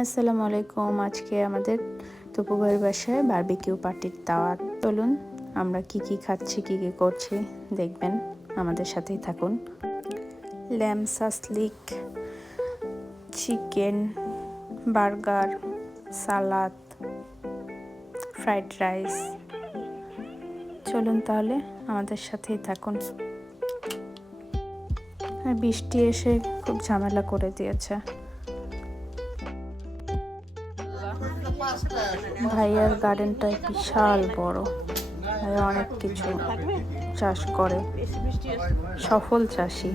আসসালামু আলাইকুম। আজকে আমাদের তপু ভাইয়ের বাসায় বারবিকিউ পার্টির দাওয়াত। চলুন আমরা কি কি খাচ্ছি, কি কি করছি দেখবেন, আমাদের সাথেই থাকুন। ল্যাম সাসলিক, চিকেন, বার্গার, সালাদ, ফ্রাইড রাইস। চলুন তাহলে আমাদের সাথেই থাকুন। আর বৃষ্টি এসে খুব ঝামেলা করে দিয়েছে। ভাইয়ার গার্ডেনটা বিশাল বড়, ভাইয়া অনেক কিছু চাষ করে, সফল চাষি।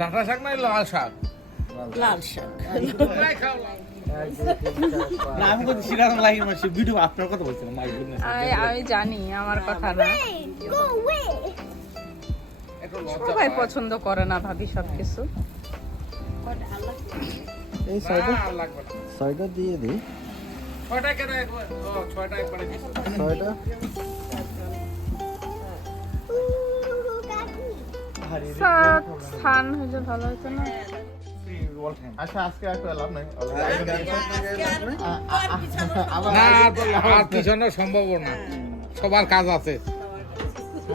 ডাঁটা শাক না লাল শাক? লাল শাক। আমি বলছি সিরাজ লাইন মাসে ভিডিও আপনার কথা বলছিলাম। আমি জানি আমার কথা না, সবাই পছন্দ করে না ভাবি সবকিছু। এই ছয়টা দিয়ে দিই। ছয়টা কেন? ছয়টা একবারে ছয়টা স্থান হইলে ভালো হতো না। আচ্ছা, আজকে একটু লাভ নাই। না, আর পিছনে সম্ভব না, সবার কাজ আছে।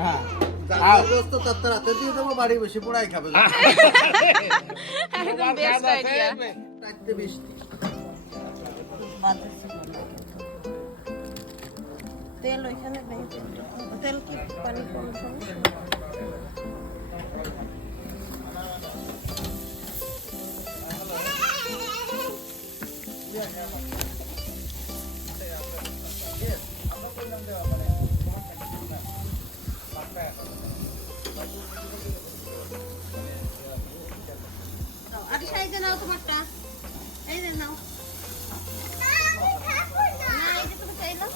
হ্যাঁ, বাড়ি বসে পড়াই খাবে। একদম বেস্ট আইডিয়া। তেল ওইখানে নেই, তেল কি পানি কম সমস্যা? আরে সাইজে নাও তোমারটা, এই যে নাও। না, এই যে তুমি চাইলো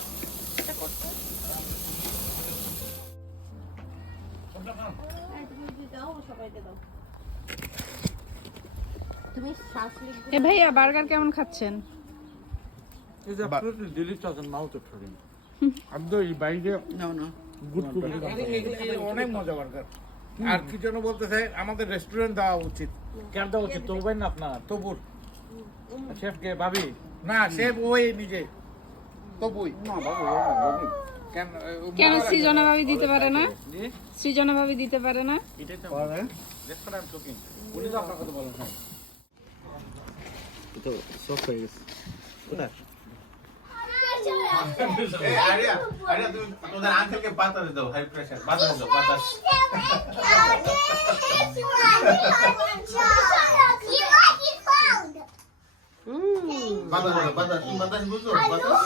এটা করতে। তুমি দাও, সবাইকে দাও। তুমি শ্বাস লিখবে। এ ভাইয়া বার্গার কেমন খাচ্ছেন? It's absolutely delicious and mouth watering. একদম এই বাইরে গুড ফুড, অনেক মজা বার্গার। আর কি যেন বলতে চাই, আমাদের রেস্টুরেন্ট দেওয়া উচিত। কেন দেওয়া উচিত? তবুই না আপনার তবুর শেফ কে ভাবি না, শেফ ওই নিজে তবুই কেন কেন সৃজনা ভাবি দিতে পারে না? সৃজনা ভাবি দিতে পারে না? এটাই তো রেস্টুরেন্ট কুকিং। উনি তো আপনার কথা বলেন। হ্যাঁ, তো সব হয়ে গেছে। কোথায়? তুমি তোদের আঙ্কেলকে বাতাস দাও, হাই প্রেসার বাতাস দাও, বাতাস। বাতাস দাও, বাতাস, তুমি বাতাস বুঝো? বাতাস